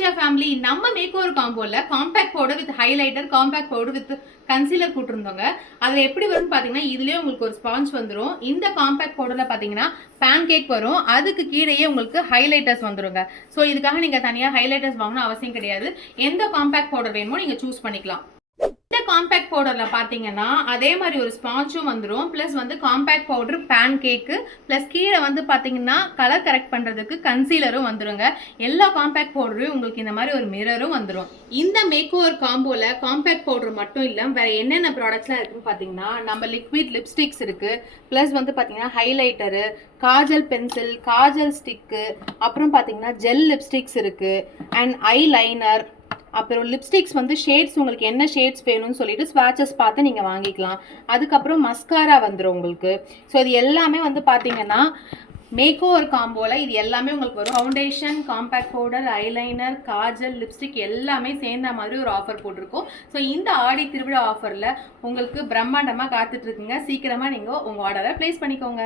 Asia family நம்ம make over காம்போல compact powder with highlighter, compact powder with concealer போட்டிருந்தோங்க. அதில் எப்படி வரும்னு பார்த்தீங்கன்னா இதுலேயே உங்களுக்கு ஒரு ஸ்பாஞ்ச் வந்துடும். இந்த காம்பேக்ட் பவுடரில் பார்த்தீங்கன்னா பேன் கேக் வரும், அதுக்கு கீழேயே உங்களுக்கு ஹைலைட்டர்ஸ் வந்துருங்க. ஸோ இதுக்காக நீங்கள் தனியாக ஹைலைட்டர்ஸ் வாங்கணும் அவசியம் கிடையாது. எந்த காம்பேக்ட் பவுடர் வேணுமோ நீங்கள் சூஸ் பண்ணிக்கலாம். இந்த காம்பேக்ட் பவுடரில் பார்த்தீங்கன்னா அதே மாதிரி ஒரு ஸ்பாஞ்சும் வந்துடும், ப்ளஸ் வந்து காம்பேக்ட் பவுடர், பேன் கேக்கு, ப்ளஸ் கீழே வந்து பார்த்தீங்கன்னா கலர் கரெக்ட் பண்ணுறதுக்கு கன்சீலரும் வந்துருங்க. எல்லா காம்பேக்ட் பவுடரும் உங்களுக்கு இந்த மாதிரி ஒரு மிரரும் வந்துடும். இந்த மேக் ஓவர் காம்போல காம்பேக்ட் பவுடர் மட்டும் இல்லை, வேறு என்னென்ன ப்ராடக்ட்ஸ்லாம் இருக்குன்னு பார்த்தீங்கன்னா நம்ம லிக்விட் லிப்ஸ்டிக்ஸ் இருக்குது, ப்ளஸ் வந்து பார்த்தீங்கன்னா highlighter, Kajal pencil, Kajal stick, அப்புறம் பார்த்தீங்கன்னா ஜெல் லிப்ஸ்டிக்ஸ் இருக்குது, அண்ட் ஐ லைனர், அப்புறம் லிப்ஸ்டிக்ஸ் வந்து ஷேட்ஸ் உங்களுக்கு என்ன ஷேட்ஸ் வேணும்னு சொல்லிட்டு ஸ்வாட்சஸ் பார்த்து நீங்கள் வாங்கிக்கலாம். அதுக்கப்புறம் மஸ்காரா வந்துடும் உங்களுக்கு. ஸோ இது எல்லாமே வந்து பார்த்தீங்கன்னா மேக் ஓவர் காம்போவில் இது எல்லாமே உங்களுக்கு வரும். Foundation, compact powder, eyeliner, Kajal, lipstick எல்லாமே சேர்ந்த மாதிரி ஒரு ஆஃபர் போட்டிருக்கோம். ஸோ இந்த ஆடி திருவிழா ஆஃபரில் உங்களுக்கு பிரம்மாண்டமாக காத்துட்ருக்குங்க. சீக்கிரமாக நீங்கள் உங்கள் ஆர்டரை ப்ளேஸ் பண்ணிக்கோங்க.